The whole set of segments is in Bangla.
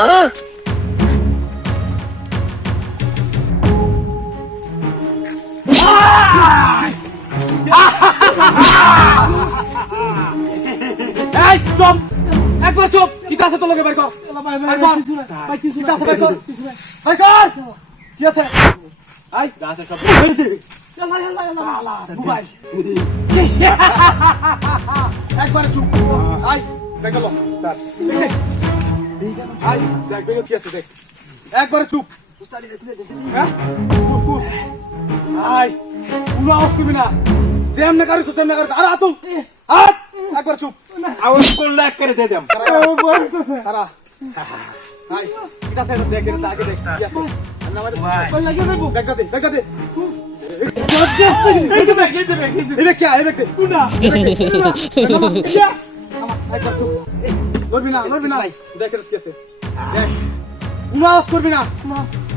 এই চুপ, একবার চুপ। কি আছে তোর লগে? বের কর, কি আছে বের কর, বের কর। কি আছে? আই যা আছে সব ইয়াল্লা ইয়াল্লা ইয়াল্লা আলা বুবাই। একবার চুপ। আই দেখ গেল স্টার্ট। আই দেখ বের কি আছে দেখ। একবার চুপ। উস্তাদি হ্যাঁ কুকুর। আই কোনো আওয়াজ করবি না। যেমনে করিস সেমনে কর। আরে আতুল হাত একবার চুপ। আওয়াজ করলে এক করে দে দেম। সারা আই এটা সাইড দেখ এটা আগে দেখ কি আছে। না মানে কোন লাগিয়ে দেব। দেখা দে দেখা দে। এই যে দেখ এই যে দেখ এটা কি আই দেখ কোনা। লড়বি না লড়বি না। দেখ কি আছে দেখ। কোনো আওয়াজ করবি না।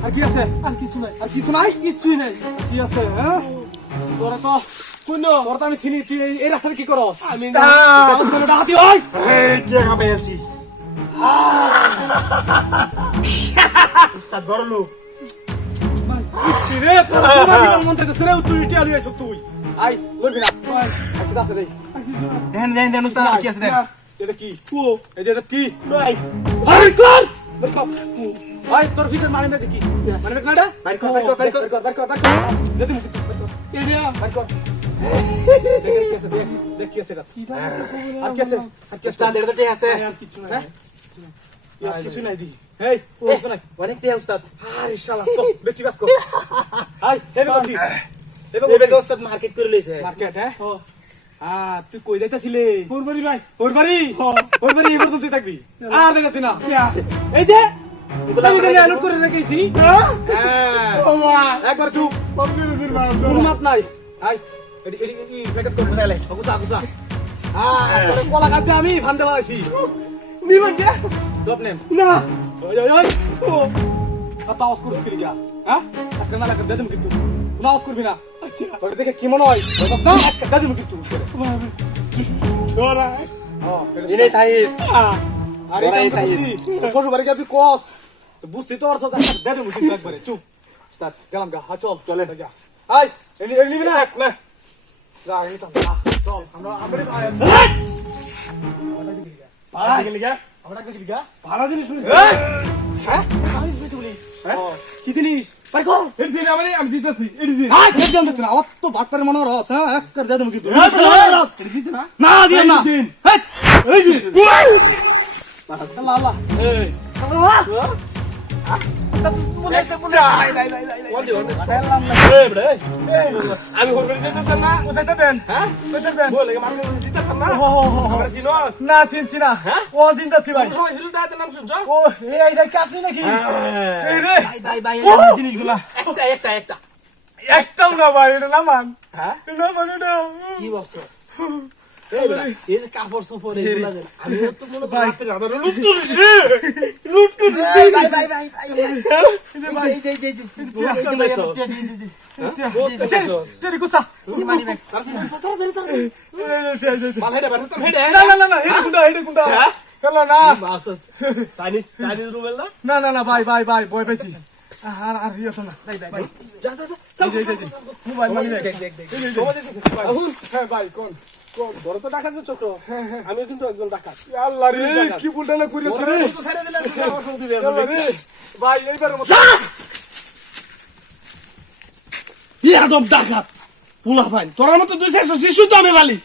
আর কি আছে? আর কিছু নাই। আর কিছু নাই? কিছুই নাই। কি আছে? হ্যাঁ তোরা তো কোন তোর তো আমি চিনি। তুই এই রাস্তায় কি করস? আমি ডাহাতি হয়। এই টাকা পেয়েছি উস্তাদ বড় লোক। রে তোর সুরা মন্ত্রে তো সেরে তুই ইটি আলি আইছ তুই। আই লড়বি না। আচ্ছা দাসে দেই। দেন দেন দেন উস্তাদ কি আছে দেন। এটা কি? ও এই যে এটা কি? নাই আই কর দেখো। আই তোর ভিতর মানে না দেখি মানে না এটা বাইর কর বাইর কর বাইর কর বাইর কর বাইর কর যেতে মুখ বাইর কর এরিয়া বাইর কর। দেখ কি আছে দেখ দেখ কি আছে আর কি আছে আর কি আছে? উস্তাদ এটা তো আছে। আর কিছু নাই। আর কিছু নাই দি। এই ও কিছু নাই অনেক টাকা উস্তাদ। আরে শালা তো বেটি বাস কর। আই হেবে কি এবে উস্তাদ মার্কেট করে লইছে। মার্কেট হ্যাঁ তুই কই যাইতাছিলি? পরবারি ভাই পরবারি পরবারি এবার তুই থাকবি আর দেখাতি না। এই যে এগুলা লুট করে রেখেছি। হ্যাঁ একবার চুপ কোনো মাপ নাই। আই এডি এডি এই মেকআপ করে বসাইলে গুছা গুছা। তোরে কলা কাটতে আমি ভান্ডা লাগাইছি। নিবান কে জব নেম না। ওই ওই ওই ও কথা আওয়াজ করছিস কি গা? হ্যাঁ একটা না লাগা দেদম কিন্তু কোনো আওয়াজ করবি না। আচ্ছা তোর দেখে কি মনে হয়? না একটা দেদম কিন্তু তোরা ইনে থাইস। আরে এই তাইছি ছোট বাড়ি গিয়ে তুই কস বুঝতে তো আর সাথে দেদম কিন্তু একবারে চুপ। স্টার্ট গেলাম গা। হ্যাঁ চল চলে যা। আই এলি এলি না না যা এলি তো চল আমরা আমরে ভাই ভাড়া দিলি গা। আমরা কিছু দিগা ভাড়া দিলি শুনিস? হ্যাঁ ভাড়া দিলি তুই বলি কি জিনিস পাই কো এর দিন আমি দিতেছি এর দিন। আই কে দিন দিছ না আমার তো ভাতরে মনে রস। হ্যাঁ এক করে দেদম কিন্তু এর দিন না না দিন না এই যে আল্লাহ আল্লাহ এই আমি করবে দিতে না উসাইতে দেন। হ্যাঁ কইতে দেন বলে মার্কেট করে দিতে না। আমরা চিনোস না চিনছি না। ও চিন্তাছি ভাই। সবাই হিরোটা হাতে নাম শুনছ? ও এইটা কি আপনি নাকি? এই রে ভাই ভাই এই জিনিসগুলা একটা একটা একটা একটাও না ভাই এটা নামান। হ্যাঁ এটা নামান এটা কি বলছস? এই যে কাপড় সুপড় এগুলা দেন। আমি তো মনে করি রাতে রাতে লুট করে ভাই ভাই ভাই ভাই এই যে তেরি কুসা মানি ব্যাগ তার দিন কুসা তার দিন মাল হেডে বাট তো হেডে না না না না হেডে কুন্ডা হ্যালো না বাসস চাইনিজ রুবেল না না না না ভাই ভাই ভাই ভয় পেয়েছি। আর আর ইয়া শোনা ভাই যা যা যা মোবাইল মানি দেখ তোমাদের দিছে হ্যাঁ ভাই কোন বড় তো ডাকাত চক্র। আমি কিন্তু একজন ডাকাত। আল্লাহ রে কি বুলটা না কইরাছ রে তো সাইডে দিলেন আমার সঙ্গে দিবে আল্লাহ রে ভাই এইবারে মত ইয়াদব ডাকাত পোলা ভাই তোর মতো 200 শিশু তো আমি বালি